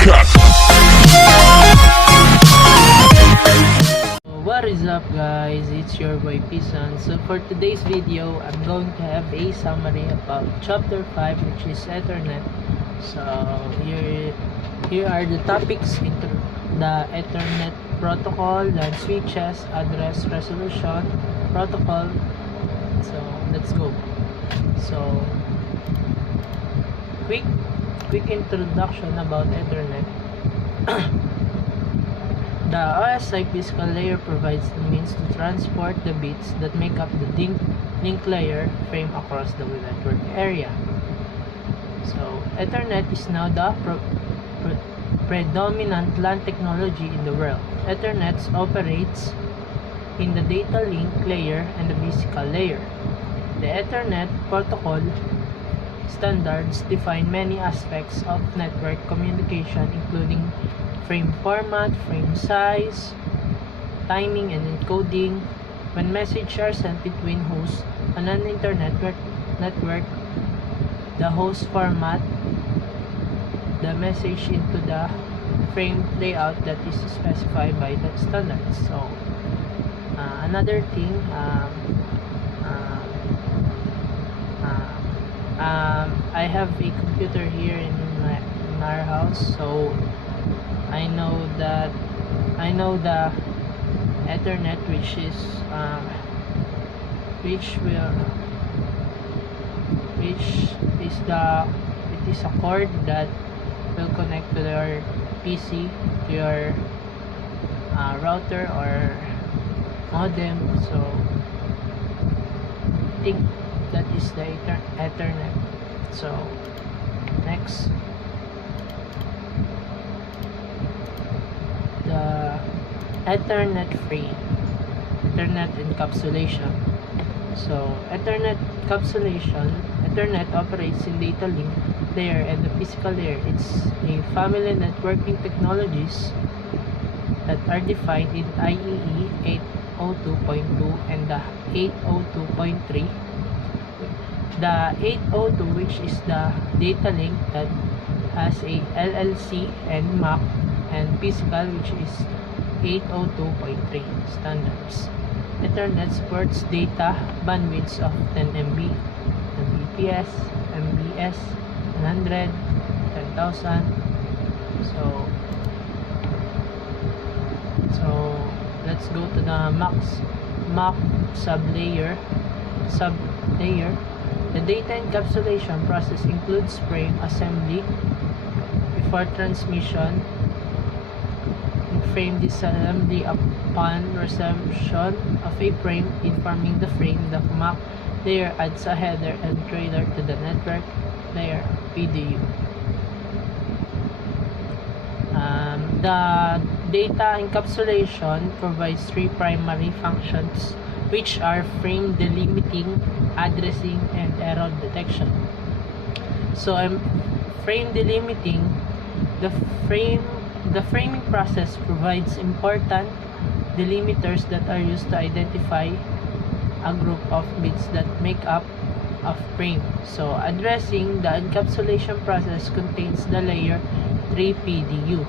What is up guys, it's your boy Pisan. So for today's video, I'm going to have a summary about chapter 5, which is Ethernet. So here are the topics into the Ethernet protocol, then switches, address resolution, protocol. So let's go. So quick introduction about Ethernet. The OSI physical layer provides the means to transport the bits that make up the link layer frame across the network area. So Ethernet is now the predominant LAN technology in the world. Ethernet operates in the data link layer and the physical layer. The Ethernet protocol standards define many aspects of network communication, including frame format, frame size, timing and encoding. When messages are sent between hosts on an internet network, the host format the message into the frame layout that is specified by the standards. So another thing, I have a computer here in our house, so I know the Ethernet, which is a cord that will connect to your PC, to your router or modem. So I think that is the Ethernet. So next, the Ethernet frame, Ethernet encapsulation. So Ethernet operates in data link layer and the physical layer. It's a family networking technologies that are defined in IEEE 802.2 and the 802.3. The 802, which is the data link that has a LLC and MAC, and physical, which is 802.3 standards. Ethernet supports data bandwidths of 10 MB, Mbps, MBS, 100, 10,000. So let's go to the MAC sublayer. The data encapsulation process includes frame assembly before transmission, frame disassembly upon reception of a frame, informing the frame. The MAC layer adds a header and trailer to the network layer PDU. The data encapsulation provides three primary functions, which are frame delimiting, addressing, and error detection. So frame delimiting, the framing process provides important delimiters that are used to identify a group of bits that make up a frame. So addressing, the encapsulation process contains the layer 3 PDU.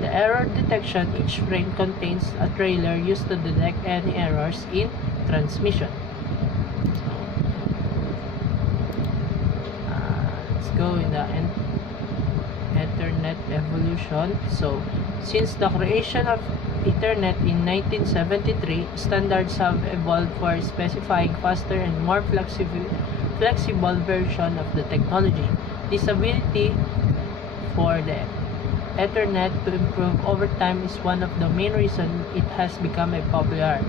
The error detection, each frame contains a trailer used to detect any errors in transmission. So let's go in the Ethernet evolution. So since the creation of Ethernet in 1973, standards have evolved for specifying faster and more flexible version of the technology. This ability for the Ethernet to improve over time is one of the main reasons it has become a popular.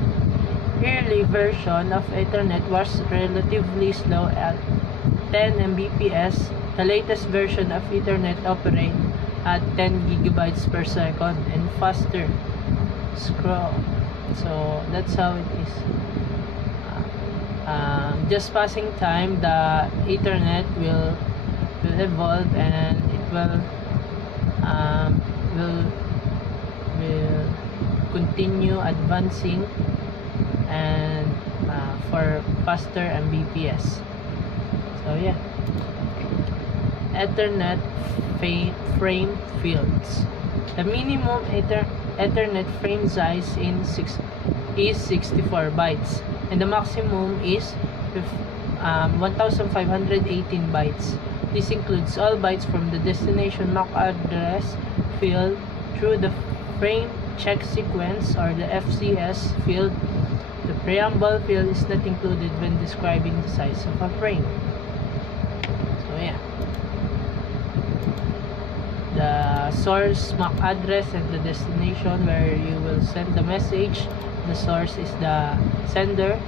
Early version of Ethernet was relatively slow at 10 Mbps. The latest version of Ethernet operates at 10 gigabytes per second and faster. So that's how it is. Just passing time, the Ethernet will evolve and it will continue advancing and for faster Mbps. So yeah, Ethernet frame fields. The minimum Ethernet frame size is 64 bytes, and the maximum is 1518 bytes. This includes all bytes from the destination MAC address field through the frame check sequence or the FCS field. The preamble field is not included when describing the size of a frame. So yeah. The source MAC address and the destination where you will send the message. The source is the sender.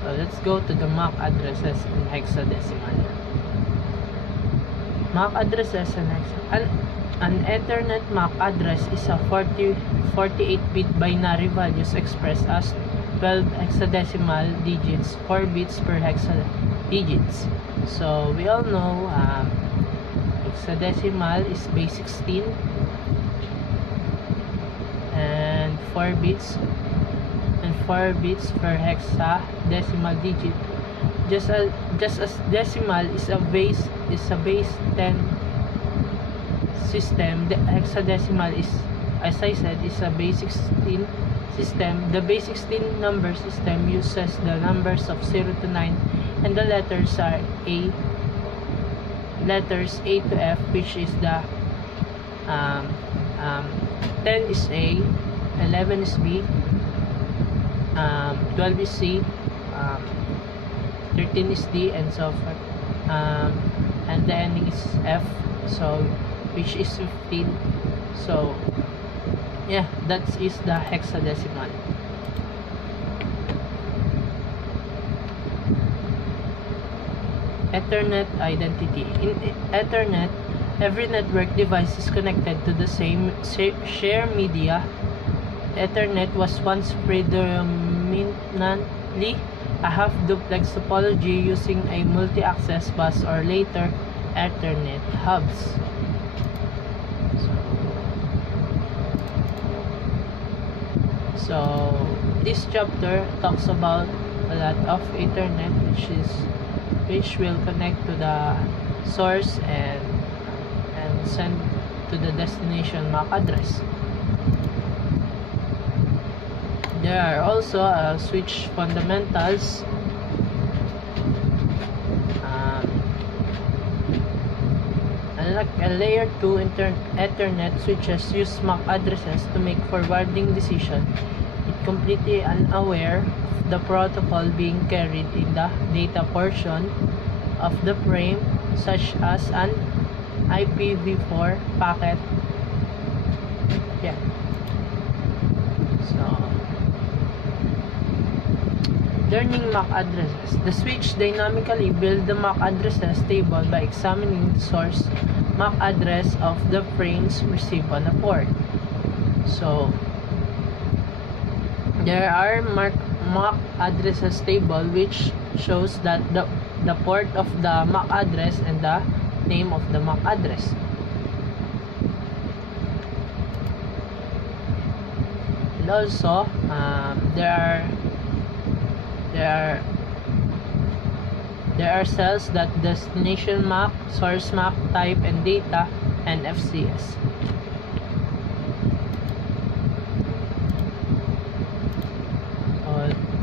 So let's go to the MAC addresses in hexadecimal. MAC addresses in hexadecimal. An Ethernet MAC address is a 48-bit binary values expressed as 12 hexadecimal digits, 4 bits per digits. So we all know hexadecimal is base 16 and 4 bits per hexadecimal digit. Just as decimal is a base 10 system, the hexadecimal is, as I said, is a base 16 system. The base 16 number system uses the numbers of 0 to 9, and the letters are A to F, which is the 10 is A, 11 is B, 12 is C, 13 is D, and so forth. And the ending is F, so which is 15. So yeah, that is the hexadecimal. Ethernet identity. In Ethernet, every network device is connected to the same share media. Ethernet was once predominantly a half-duplex topology using a multi-access bus or later Ethernet hubs. So this chapter talks about a lot of Ethernet, which will connect to the source and send to the destination MAC address. There are also switch fundamentals. Unlike a layer 2 Ethernet switches use MAC addresses to make forwarding decisions. It completely unaware of the protocol being carried in the data portion of the frame, such as an IPv4 packet. Yeah. So learning MAC addresses. The switch dynamically builds the MAC addresses table by examining the source MAC address of the frames received on a port. So there are MAC addresses table which shows that the port of the MAC address and the name of the MAC address. And also there are cells that destination MAC, source MAC, type and data, and FCS.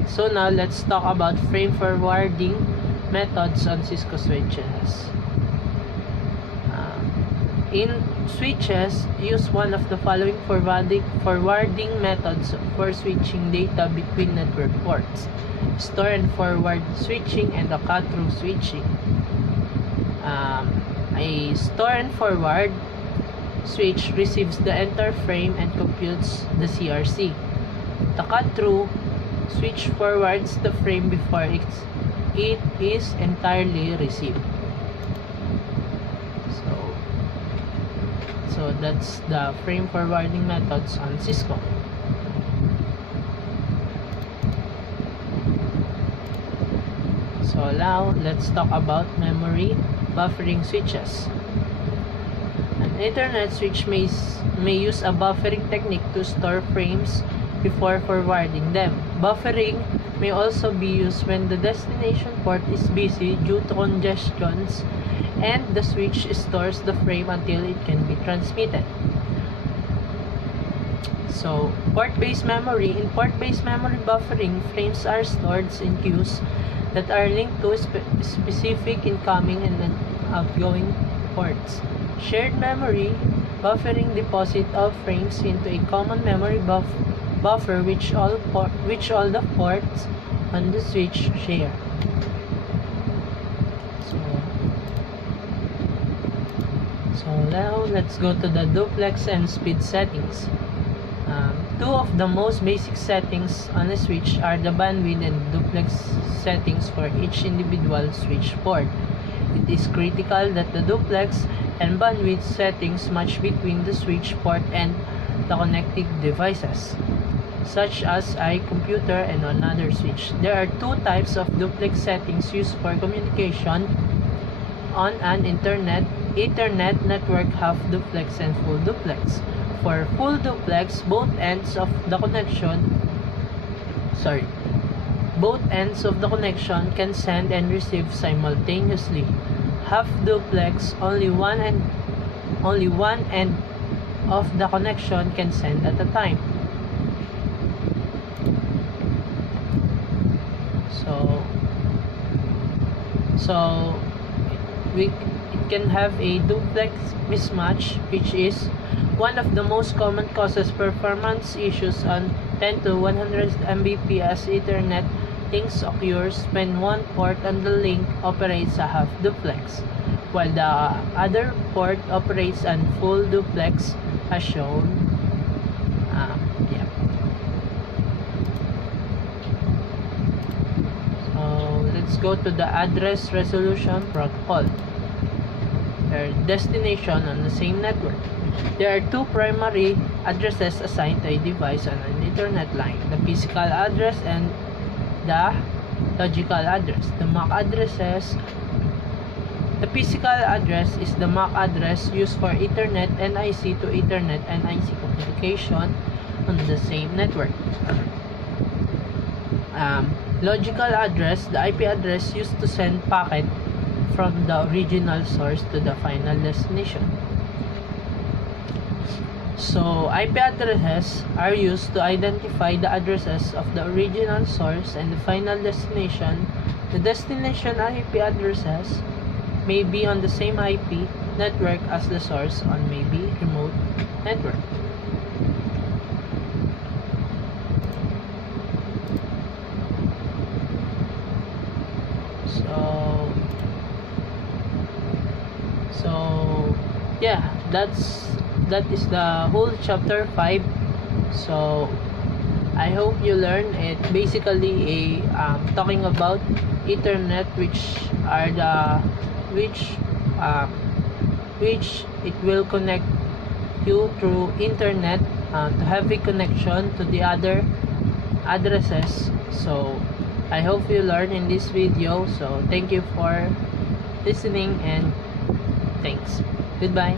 So now let's talk about frame forwarding methods on Cisco switches. In switches, use one of the following forwarding methods for switching data between network ports: store and forward switching and the cut-through switching. A store and forward switch receives the entire frame and computes the CRC. The cut-through switch forwards the frame before it is entirely received. So that's the frame forwarding methods on Cisco. So now let's talk about memory buffering switches. An Ethernet switch may use a buffering technique to store frames before forwarding them. Buffering may also be used when the destination port is busy due to congestions and the switch stores the frame until it can be transmitted. So, port-based memory. In port-based memory buffering, frames are stored in queues that are linked to specific incoming and outgoing ports. Shared memory buffering deposit all frames into a common memory buffer which all the ports on the switch share. So now let's go to the duplex and speed settings. Two of the most basic settings on a switch are the bandwidth and duplex settings for each individual switch port. It is critical that the duplex and bandwidth settings match between the switch port and the connecting devices, such as a computer and another switch. There are two types of duplex settings used for communication on an Ethernet network: half duplex and full duplex. For full duplex, both ends of the connection can send and receive simultaneously. Half duplex, only one end of the connection can send at a time. So it can have a duplex mismatch, which is one of the most common causes performance issues on 10 to 100 Mbps Ethernet links occurs when one port on the link operates a half duplex, while the other port operates a full duplex as shown. So let's go to the address resolution protocol. Destination on the same network. There are two primary addresses assigned to a device on an Ethernet line: the physical address and the logical address. The physical address is the MAC address used for Ethernet NIC to Ethernet NIC communication on the same network. Logical address, the IP address used to send packet from the original source to the final destination. So, IP addresses are used to identify the addresses of the original source and the final destination. The destination IP addresses may be on the same IP network as the source on maybe remote network. So yeah, that is the whole chapter 5. So I hope you learn it. Basically talking about Ethernet, which it will connect you through internet to have a connection to the other addresses. So I hope you learn in this video. So thank you for listening and thanks. Goodbye.